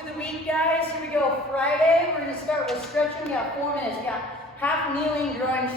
through the week, guys. Here we go. Friday, we're going to start with stretching. We got 4 minutes. We got half kneeling groin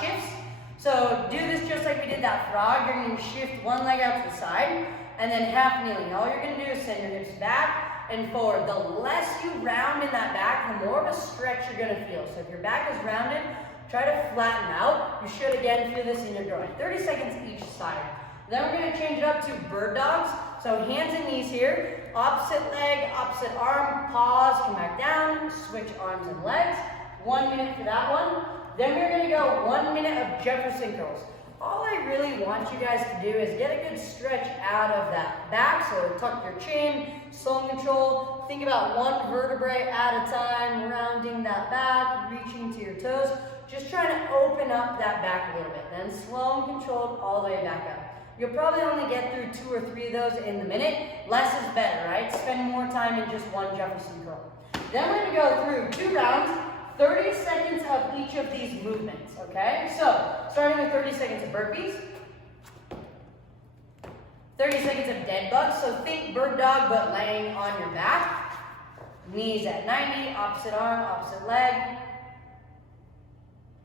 shifts. So do this just like we did that frog. You're going to shift one leg out to the side and then half kneeling. All you're going to do is send your hips back and forward. The less you round in that back, the more of a stretch you're going to feel. So if your back is rounded, try to flatten out. You should again feel this in your groin. 30 seconds each side. Then we're going to change it up to bird dogs. So hands and knees here. Opposite leg, opposite arm. Pause, come back down. Switch arms and legs. 1 minute for that one. Then we're going to go 1 minute of Jefferson curls. All I really want you guys to do is get a good stretch out of that back. So tuck your chin, slow and control. Think about one vertebrae at a time, rounding that back, reaching to your toes. Just trying to open up that back a little bit. Then slow and controlled all the way back up. You'll probably only get through 2 or 3 of those in the minute. Less is better, right? Spend more time in just one Jefferson curl. Then we're going to go through 2 rounds, 30 seconds of each of these movements, okay? So, starting with 30 seconds of burpees, 30 seconds of dead bugs. So think bird dog, but laying on your back. Knees at 90, opposite arm, opposite leg.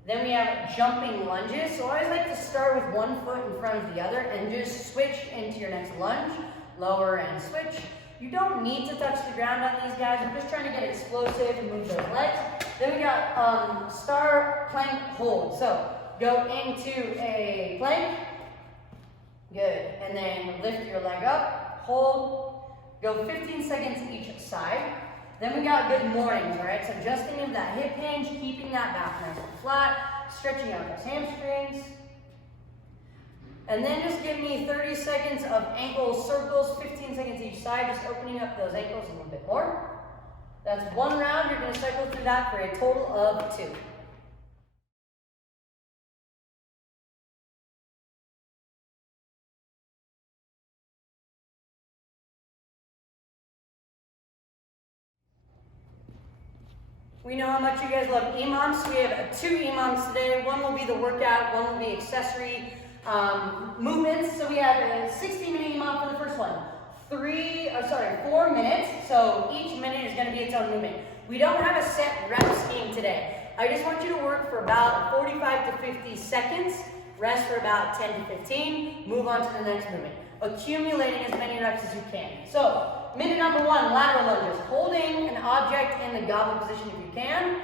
Then we have jumping lunges. So I always like to start with one foot in front of the other and just switch into your next lunge. Lower and switch. You don't need to touch the ground on these guys. I'm just trying to get explosive and move those legs. Then we got star plank hold. So go into a plank. Good. And then lift your leg up. Hold. Go 15 seconds each side. Then we got good mornings, all right? So adjusting into that hip hinge, keeping that back nice and flat, stretching out those hamstrings. And then just give me 30 seconds of ankle circles, 15 seconds each side, just opening up those ankles a little bit more. That's 1 round. You're going to cycle through that for a total of 2. We know how much you guys love EMOMs. We have 2 EMOMs today. One will be the workout, one will be accessory movements. So we have a 60-minute EMOM for the first one. 4 minutes. So each minute is going to be its own movement. We don't have a set rep scheme today. I just want you to work for about 45 to 50 seconds. Rest for about 10 to 15. Move on to the next movement. Accumulating as many reps as you can. So minute number 1, lateral lunges. Holding an object in the goblet position if you can.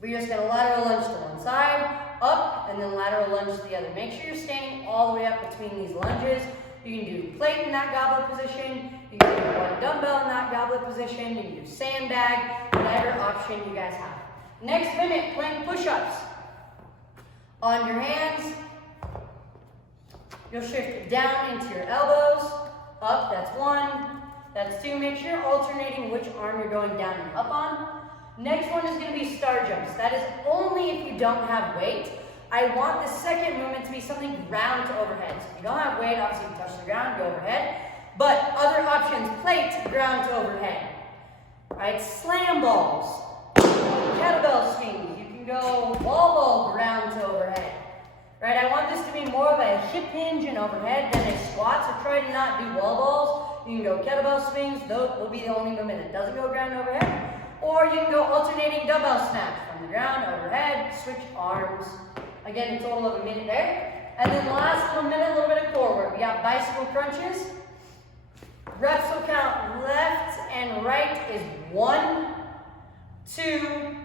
We're just going to lateral lunge to one side, up, and then lateral lunge to the other. Make sure you're standing all the way up between these lunges. You can do plate in that goblet position. You can do one dumbbell in that goblet position. You can do sandbag, whatever option you guys have. Next minute, plank push-ups. On your hands, you'll shift down into your elbows. Up, that's 1, that's 2. Make sure you're alternating which arm you're going down and up on. Next one is going to be star jumps. That is only if you don't have weight. I want the second movement to be something ground to overhead. So if you don't have weight, obviously you can touch the ground, go overhead. But other options, plate, ground to overhead. Right, slam balls, kettlebell swings. You can go wallball, ground to overhead. Right, I want this to be more of a hip hinge and overhead than a squat, so try to not do wall balls. You can go kettlebell swings, those will be the only movement that doesn't go ground overhead. Or you can go alternating dumbbell snatch from the ground, overhead, switch arms. Again, a total of a minute there. And then last little minute, a little bit of core work. We got bicycle crunches. Reps will count left and right is 1, 2,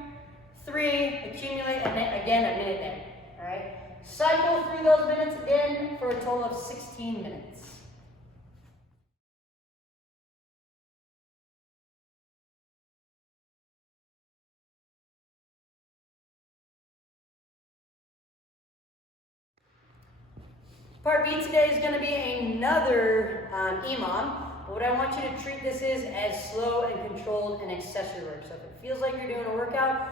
3, accumulate, and then again a minute there. All right. Cycle through those minutes again for a total of 16 minutes. Part B today is going to be another EMOM. But what I want you to treat this is as slow and controlled and accessory work. So if it feels like you're doing a workout,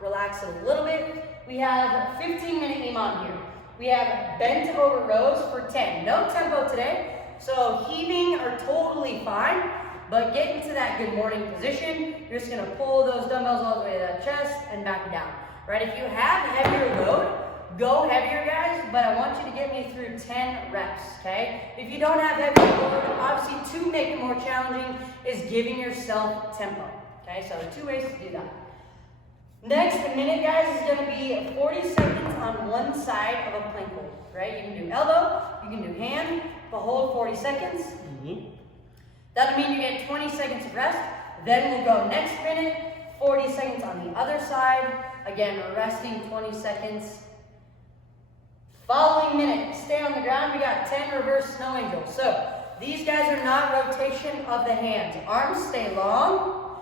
relax it a little bit. We have a 15-minute EMOM here. We have bent over rows for 10. No tempo today. So heaving are totally fine, but get into that good morning position. You're just going to pull those dumbbells all the way to the chest and back down. Right? If you have heavier load, go heavier, guys, but I want you to get me through 10 reps, okay? If you don't have heavier load, obviously 2 make it more more challenging is giving yourself tempo. Okay, so 2 ways to do that. Next minute, guys, is going to be 40 seconds on one side of a plank hold, right? You can do elbow, you can do hand, but hold 40 seconds. That'll mean you get 20 seconds of rest. Then we'll go next minute, 40 seconds on the other side. Again, resting 20 seconds. Following minute, stay on the ground. We got 10 reverse snow angels. So these guys are not rotation of the hands. Arms stay long.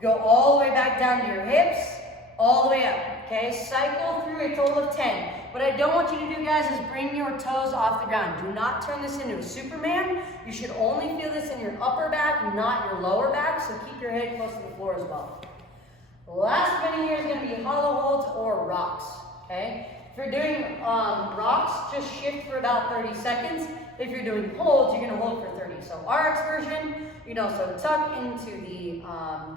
Go all the way back down to your hips, all the way up. Okay, cycle through a total of 10. What I don't want you to do, guys, is bring your toes off the ground. Do not turn this into a Superman. You should only feel this in your upper back, not your lower back, so keep your head close to the floor as well. Last minute here is going to be hollow holds or rocks, okay? If you're doing rocks, just shift for about 30 seconds. If you're doing holds, you're going to hold for 30. So RX version, you can also tuck into the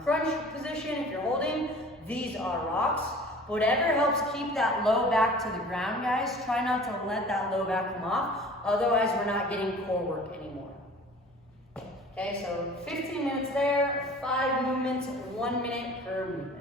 crunch position if you're holding. These are rocks. Whatever helps keep that low back to the ground, guys. Try not to let that low back come off. Otherwise, we're not getting core work anymore. Okay, so 15 minutes there, 5 movements, 1 minute per movement.